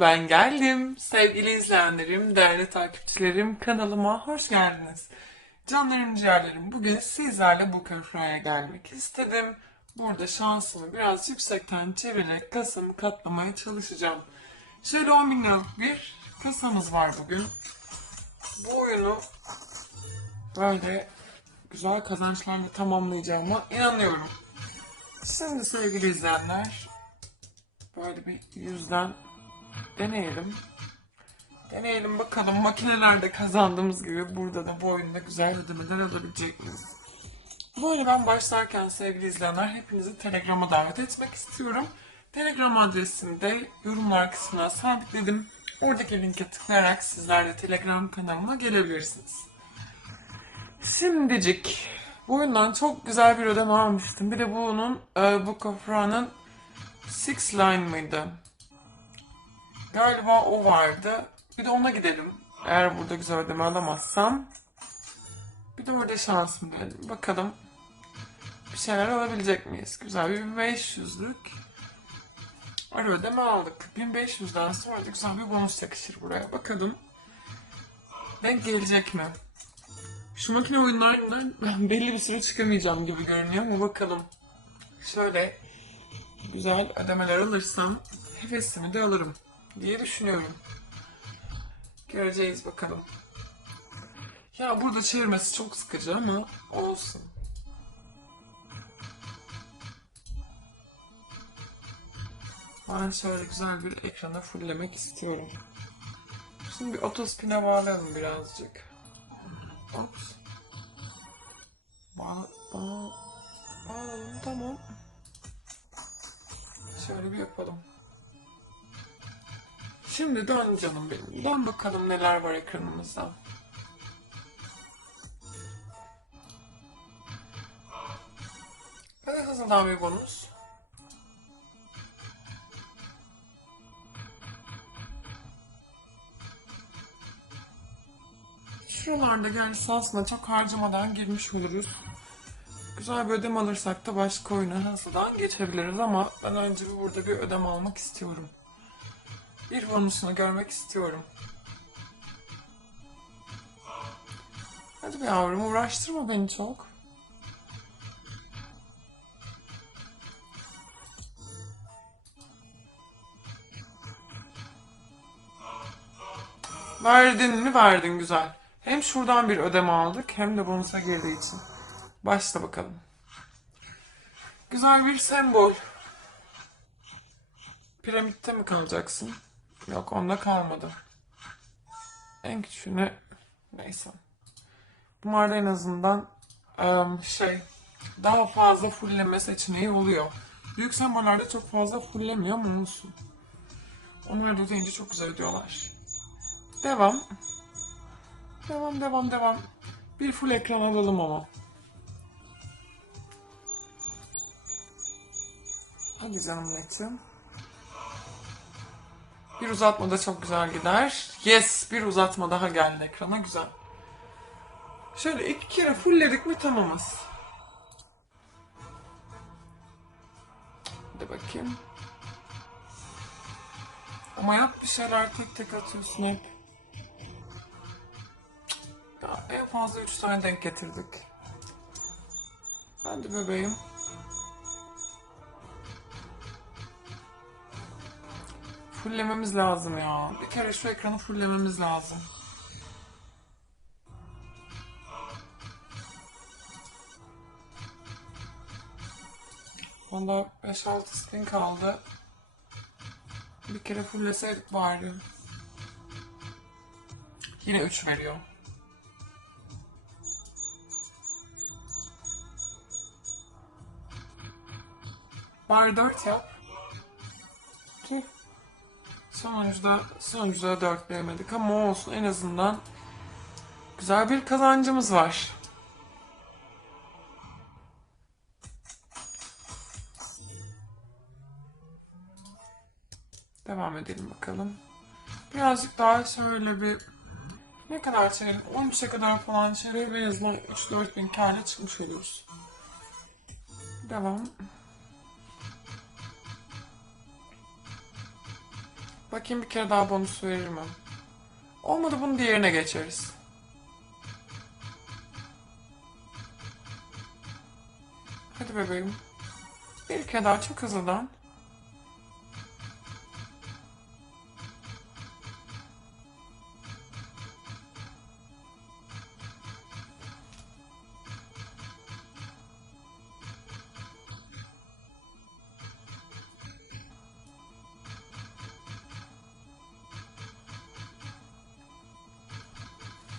Ben geldim. Sevgili izleyenlerim, değerli takipçilerim kanalıma hoş geldiniz. Canlarım ciğerlerim bugün sizlerle bu köprüye gelmek istedim. Burada şansımı biraz yüksekten çevirerek kasamı katlamaya çalışacağım. Şöyle 10 bin liralık bir kasamız var bugün. Bu oyunu böyle güzel kazançlarla tamamlayacağıma inanıyorum. Şimdi sevgili izleyenler böyle bir yüzden deneyelim. Deneyelim bakalım makinelerde kazandığımız gibi burada da bu oyunda güzel ödemeler alabilecek miyiz? Bu oyunu ben başlarken sevgili izleyenler hepinizi Telegram'a davet etmek istiyorum. Telegram adresini de yorumlar kısmına sabitledim. Oradaki linke tıklayarak sizler de Telegram kanalıma gelebilirsiniz. Şimdicik bu oyundan çok güzel bir ödeme almıştım. Bir de bunun e, bu kafranın Six Line mıydı? Galiba o vardı. Bir de ona gidelim. Eğer burada güzel ödeme alamazsam. Bir de orada şansım diyelim. Bakalım bir şeyler alabilecek miyiz? Güzel bir 1500'lük. Ara ödeme aldık. 1500'den sonra da güzel bir bonus yakışır buraya. Bakalım. Denk gelecek mi? Şu makine oyunlarından belli bir süre çıkamayacağım gibi görünüyor ama bakalım. Şöyle güzel ödemeler alırsam hevesimi de alırım diye düşünüyorum. Göreceğiz bakalım. Ya burada çevirmesi çok sıkıcı ama olsun. Ben şöyle güzel bir ekrana fulllemek istiyorum. Şimdi bir otospin'e bağlayalım birazcık. Ops. Bağ, bağ, bağladım tamam. Şöyle bir yapalım. Şimdi dön canım benim. Dön bakalım neler var ekranımızda. Hadi hızlıdan bir bonus. Şuralarda gelirse aslında çok harcamadan girmiş oluruz. Güzel bir ödem alırsak da başka oyuna hızlıdan geçebiliriz ama ben önce bir burada bir ödem almak istiyorum. Bir bonusunu görmek istiyorum. Hadi be yavrum uğraştırma beni çok. Verdin mi verdin güzel. Hem şuradan bir ödeme aldık hem de bonusa girdiği için. Başla bakalım. Güzel bir sembol. Piramitte mi kalacaksın? Yok onda kalmadı. En küçüğüne neyse. Bunlarda en azından şey daha fazla fullleme seçeneği oluyor. Büyük sembollerde çok fazla fulllemiyor ama olsun. Onlar da ödeyince çok güzel ödüyorlar. Devam. Devam devam devam. Bir full ekran alalım ama. Hadi canım netim. Bir uzatma da çok güzel gider. Yes, bir uzatma daha geldi ekrana. Güzel. Şöyle iki kere fullledik mi tamamız. Hadi bakayım. Ama yap bir şeyler tek tek atıyorsun hep. Ya en fazla üç tane denk getirdik. Hadi bebeğim. Fullememiz lazım ya. Bir kere şu ekranı fullememiz lazım. Valla 5-6 spin kaldı. Bir kere fulleseydik bari. Yine 3 veriyor. Bari 4 yap. Sonuçta, sonuçta 4 veremedik ama olsun en azından güzel bir kazancımız var. Devam edelim bakalım. Birazcık daha şöyle bir ne kadar çevirelim? 13'e kadar falan çevirebiliriz. 3-4 bin kârla çıkmış oluruz. Devam. Bakayım bir kere daha bonus verir mi? Olmadı bunun diğerine geçeriz. Hadi bebeğim. Bir kere daha çok hızlıdan.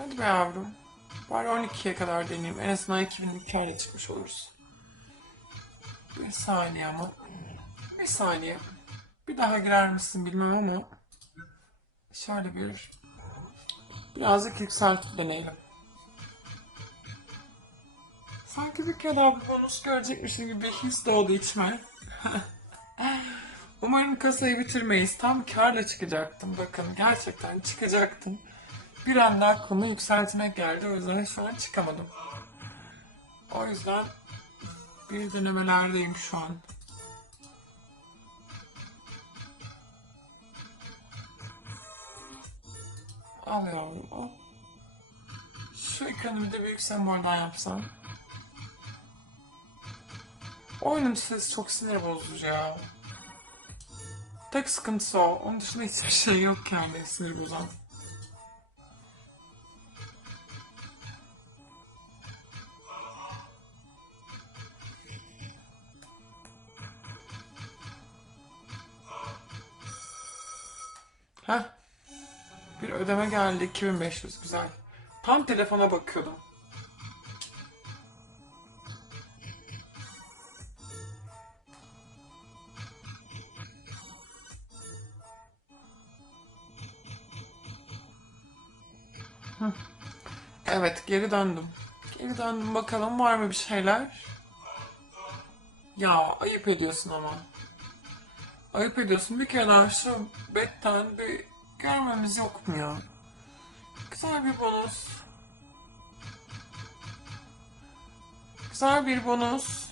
Hadi be yavrum. Bari 12'ye kadar deneyeyim. En azından 2000'lik kârla çıkmış oluruz. Bir saniye ama. Bir saniye. Bir daha girer misin bilmem ama. Şöyle bir... Birazcık yükseltip deneyelim. Sanki bir kere daha bir bonus görecekmişim gibi bir his doğdu içime. Umarım kasayı bitirmeyiz. Tam karla çıkacaktım. Bakın gerçekten çıkacaktım. Bir anda aklıma yükseltmek geldi. O yüzden şu an çıkamadım. O yüzden bir denemelerdeyim şu an. Al yavrum al. Şu ekranı bir de büyük sembolden yapsam. Oyunun sesi çok sinir bozucu ya. Tek sıkıntısı o. Onun dışında hiçbir şey yok yani sinir bozan. Bir ödeme geldi 2500 güzel. Tam telefona bakıyordum. Evet geri döndüm. Geri döndüm bakalım var mı bir şeyler? Ya ayıp ediyorsun ama. Ayıp ediyorsun. Bir kere şu betten bir görmemiz yok mu ya? Güzel bir bonus. Güzel bir bonus.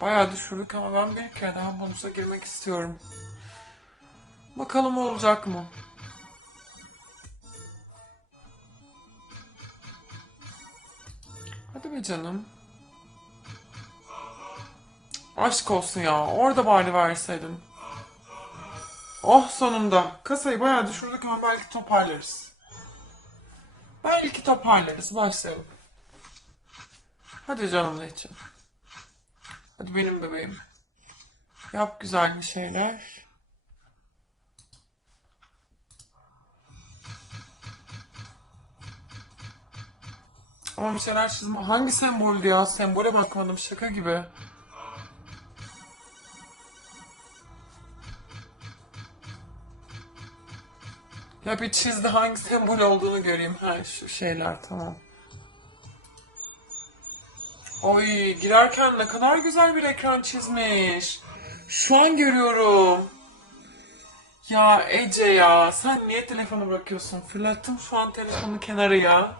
Bayağı düşürdük ama ben bir kere daha bonusa girmek istiyorum. Bakalım olacak mı? Hadi be canım. Aşk olsun ya. Orada bari verseydin. Oh sonunda. Kasayı bayağı düşürdük ama belki toparlarız. Belki toparlarız. Başlayalım. Hadi canım için. Hadi benim bebeğim. Yap güzel bir şeyler. Ama bir şeyler çizme. Hangi semboldü ya? Sembole bakmadım şaka gibi. Ya bir çizdi hangi sembol olduğunu göreyim. Ha şu şeyler tamam. Oy girerken ne kadar güzel bir ekran çizmiş. Şu an görüyorum. Ya Ece ya sen niye telefonu bırakıyorsun? Fırlattım şu an telefonu kenara.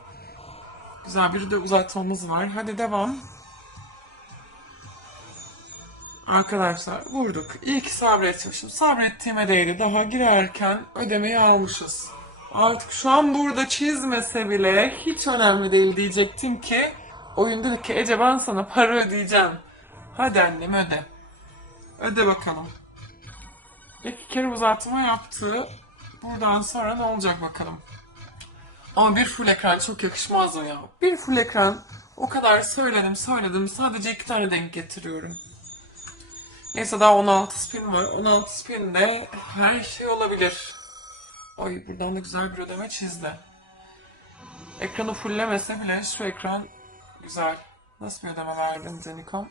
Güzel bir de uzatmamız var. Hadi devam. Arkadaşlar vurduk. İyi ki sabretmişim. Sabrettiğime değdi. Daha girerken ödemeyi almışız. Artık şu an burada çizmese bile hiç önemli değil diyecektim ki oyun dedi ki Ece ben sana para ödeyeceğim. Hadi annem öde. Öde bakalım. İki kere uzatma yaptı. Buradan sonra ne olacak bakalım. Ama bir full ekran çok yakışmaz mı ya? Bir full ekran o kadar söyledim söyledim sadece iki tane denk getiriyorum. Neyse daha 16 spin var. 16 spinde her şey olabilir. Ay buradan da güzel bir ödeme çizdi. Ekranı fulllemese bile şu ekran güzel. Nasıl bir ödeme verdin Zenikom?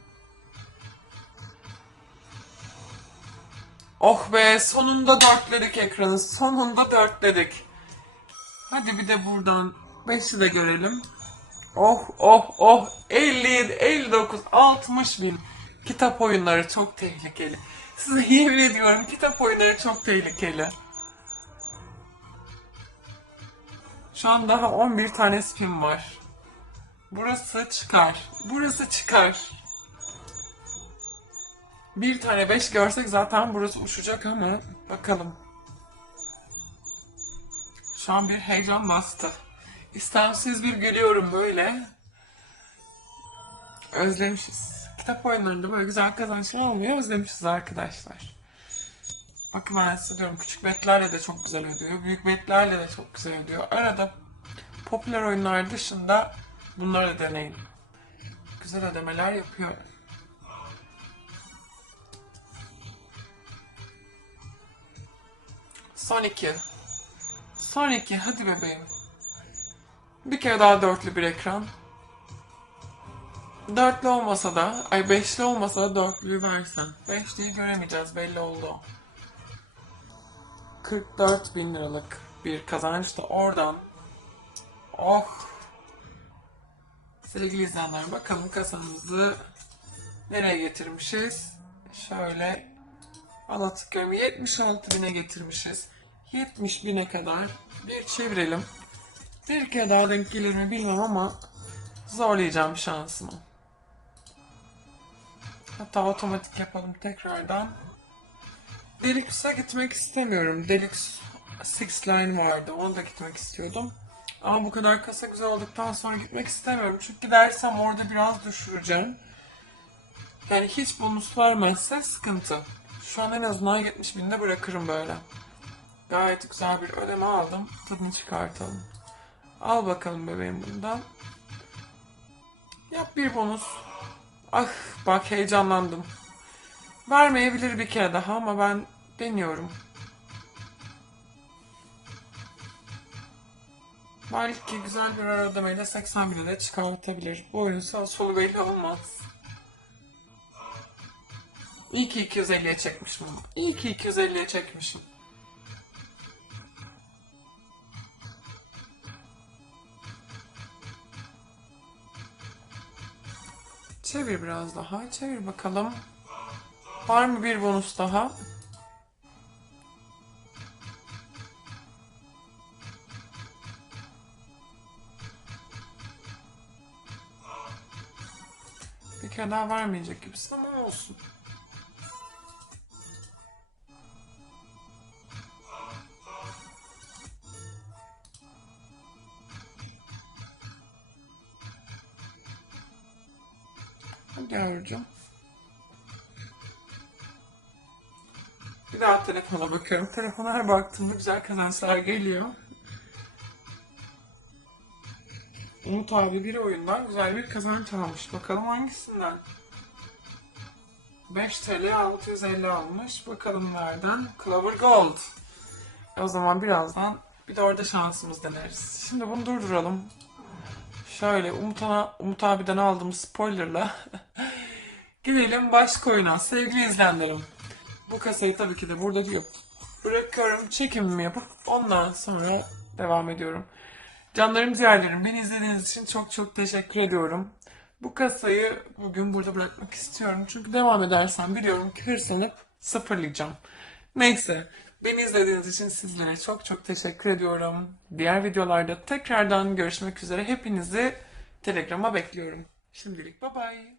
Oh be sonunda dörtledik ekranı. Sonunda dörtledik. Hadi bir de buradan 5'i de görelim. Oh oh oh 57, 59, 60 bin. Kitap oyunları çok tehlikeli. Size yemin ediyorum kitap oyunları çok tehlikeli. Şu an daha 11 tane spin var. Burası çıkar. Burası çıkar. Bir tane 5 görsek zaten burası uçacak ama bakalım. Şu an bir heyecan bastı. İstemsiz bir gülüyorum böyle. Özlemişiz. Kitap oyunlarında böyle güzel kazançlar olmuyor. Özlemişiz arkadaşlar. Bakın ben size diyorum küçük betlerle de çok güzel ödüyor. Büyük betlerle de çok güzel ödüyor. Arada popüler oyunlar dışında bunları da deneyin. Güzel ödemeler yapıyor. Son iki. Son iki. Hadi bebeğim. Bir kere daha dörtlü bir ekran. Dörtlü olmasa da, ay beşli olmasa da dörtlüyü versen. Beşliyi göremeyeceğiz belli oldu. 44 bin liralık bir kazanç da oradan. Oh. Sevgili izleyenler bakalım kasamızı nereye getirmişiz? Şöyle anlattıklarımı 76 bine getirmişiz. 70 bine kadar bir çevirelim. Bir kere daha denk gelir mi bilmem ama zorlayacağım şansımı. Hatta otomatik yapalım tekrardan. Deluxe'a gitmek istemiyorum. Deluxe Six Line vardı. Onu da gitmek istiyordum. Ama bu kadar kasa güzel olduktan sonra gitmek istemiyorum. Çünkü gidersem orada biraz düşüreceğim. Yani hiç bonus vermezse sıkıntı. Şu an en azından 70 binde bırakırım böyle. Gayet güzel bir ödeme aldım. Tadını çıkartalım. Al bakalım bebeğim bundan. Yap bir bonus. Ah bak heyecanlandım. Vermeyebilir bir kere daha ama ben deniyorum. Belki güzel bir ara ödemeyle 80 bine de çıkartabilir. Bu oyunun sağ solu belli olmaz. İyi ki 250'ye çekmişim ama. İyi ki 250'ye çekmişim. Çevir biraz daha. Çevir bakalım. Var mı bir bonus daha? Kere daha vermeyecek gibisin ama olsun. Hadi yavrucuğum. Bir daha telefona bakıyorum. Telefona her baktığımda güzel kazançlar geliyor. Umut abi bir oyundan güzel bir kazanç almış. Bakalım hangisinden? 5 TL 650 almış. Bakalım nereden? Clover Gold. O zaman birazdan bir de orada şansımız deneriz. Şimdi bunu durduralım. Şöyle Umut, ana, Umut abiden aldığım spoilerla gidelim başka oyuna. Sevgili izleyenlerim. Bu kasayı tabii ki de burada diyor. Bırakıyorum çekimimi yapıp ondan sonra devam ediyorum. Canlarım ciğerlerim beni izlediğiniz için çok çok teşekkür ediyorum. Bu kasayı bugün burada bırakmak istiyorum. Çünkü devam edersem biliyorum ki hırslanıp sıfırlayacağım. Neyse. Beni izlediğiniz için sizlere çok çok teşekkür ediyorum. Diğer videolarda tekrardan görüşmek üzere. Hepinizi Telegram'a bekliyorum. Şimdilik bye bye.